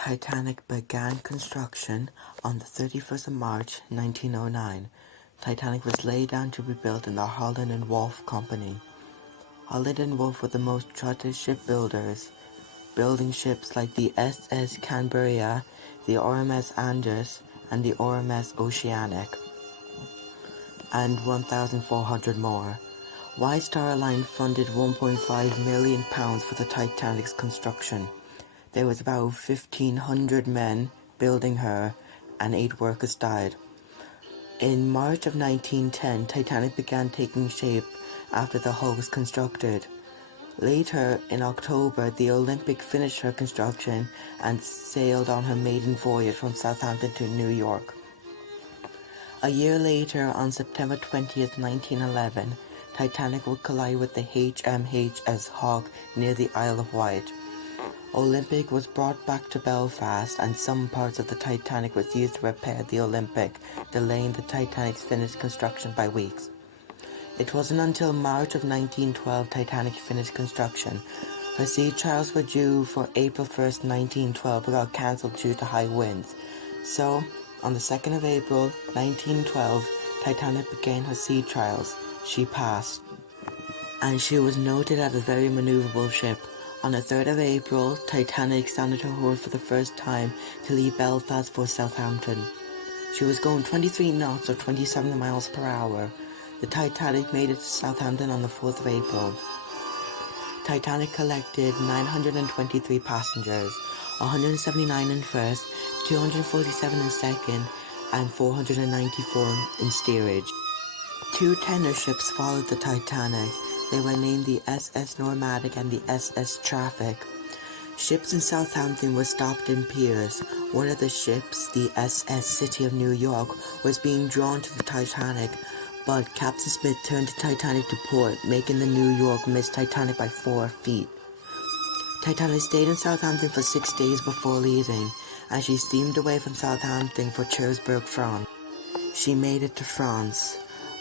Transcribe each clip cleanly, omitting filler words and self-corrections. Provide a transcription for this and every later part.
Titanic began construction on the 31st of March 1909. Titanic was laid down to be built in the Holland and Wolff Company. Holland and Wolff were the most trusted shipbuilders, building ships like the SS Canberra, the RMS Andros, and the RMS Oceanic, and 1,400 more. White Star Line funded £1.5 million for the Titanic's construction. There was about 1,500 men building her, and 8 workers died. In March of 1910, Titanic began taking shape after the hull was constructed. Later, in October, the Olympic finished her construction and sailed on her maiden voyage from Southampton to New York. A year later, on September 20th, 1911, Titanic would collide with the HMHS Hawke near the Isle of Wight. Olympic was brought back to Belfast, and some parts of the Titanic was used to repair the Olympic, delaying the Titanic's finished construction by weeks. It wasn't until March of 1912 Titanic finished construction. Her sea trials were due for April 1st, 1912, but got cancelled due to high winds. So, on the 2nd of April, 1912, Titanic began her sea trials. She passed, and she was noted as a very maneuverable ship. On the 3rd of April, Titanic sounded her horn for the first time to leave Belfast for Southampton. She was going 23 knots or 27 miles per hour. The Titanic made it to Southampton on the 4th of April. Titanic collected 923 passengers, 179 in first, 247 in second, and 494 in steerage. 2 tender ships followed the Titanic. They were named the SS Nomadic and the SS Traffic. Ships in Southampton were stopped in piers. One of the ships, the SS City of New York, was being drawn to the Titanic, but Captain Smith turned the Titanic to port, making the New York miss Titanic by 4 feet. Titanic stayed in Southampton for 6 days before leaving, and she steamed away from Southampton for Cherbourg, France. She made it to France,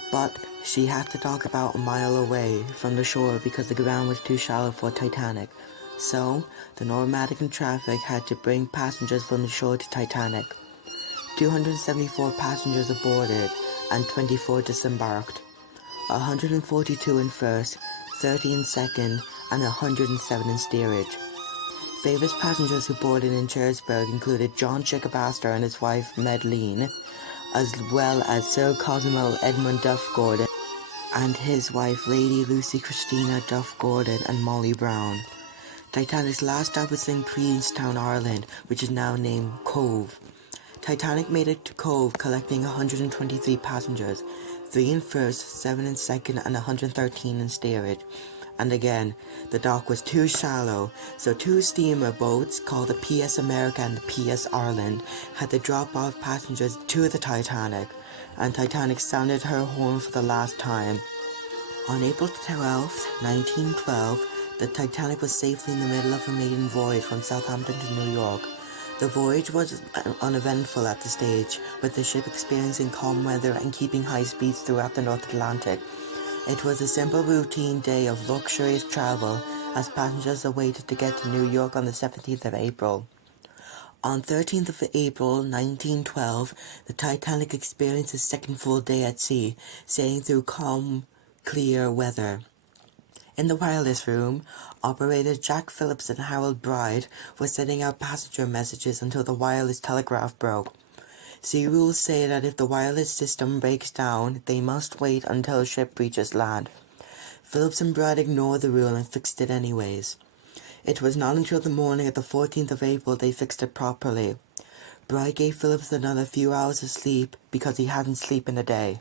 but she had to dock about a mile away from the shore because the ground was too shallow for Titanic. So, the Nomadic and Traffic had to bring passengers from the shore to Titanic. 274 passengers aboarded and 24 disembarked. 142 in first, 30 in second, and 107 in steerage. Famous passengers who boarded in Cherbourg included John Chickabasser and his wife Madeleine, as well as Sir Cosmo Edmund Duff Gordon and his wife Lady Lucy Christina Duff Gordon and Molly Brown. Titanic's last stop was in Queenstown, Ireland, which is now named Cove. Titanic made it to Cove, collecting 123 passengers, 3 in first, 7 in second, and 113 in steerage. And again, the dock was too shallow, so 2 steamer boats called the PS America and the PS Ireland had to drop off passengers to the Titanic, and Titanic sounded her horn for the last time. On April 12, 1912, the Titanic was safely in the middle of her maiden voyage from Southampton to New York. The voyage was uneventful at the stage, with the ship experiencing calm weather and keeping high speeds throughout the North Atlantic. It was a simple routine day of luxurious travel as passengers awaited to get to New York on the 17th of April. On 13th of April 1912, the Titanic experienced its second full day at sea, sailing through calm, clear weather. In the wireless room, operators Jack Phillips and Harold Bride were sending out passenger messages until the wireless telegraph broke. Sea rules say that if the wireless system breaks down, they must wait until a ship reaches land. Phillips and Bride ignored the rule and fixed it anyways. It was not until the morning of the 14th of April they fixed it properly. Bride gave Phillips another few hours of sleep because he hadn't slept in a day.